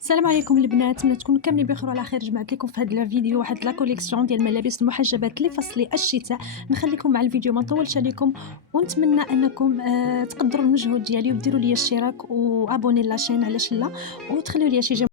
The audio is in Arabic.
السلام عليكم البنات، نتمنى تكونوا كاملين بخير وعلى خير. جمعت لكم في هذا الفيديو واحد لا كوليكسيون ديال الملابس المحجبات لفصل الشتاء. نخليكم مع الفيديو ما نطولش عليكم، ونتمنى انكم تقدروا المجهود ديالي وديروا لي الاشتراك وابوني لاشين علاش لا، وتخليوا لي شي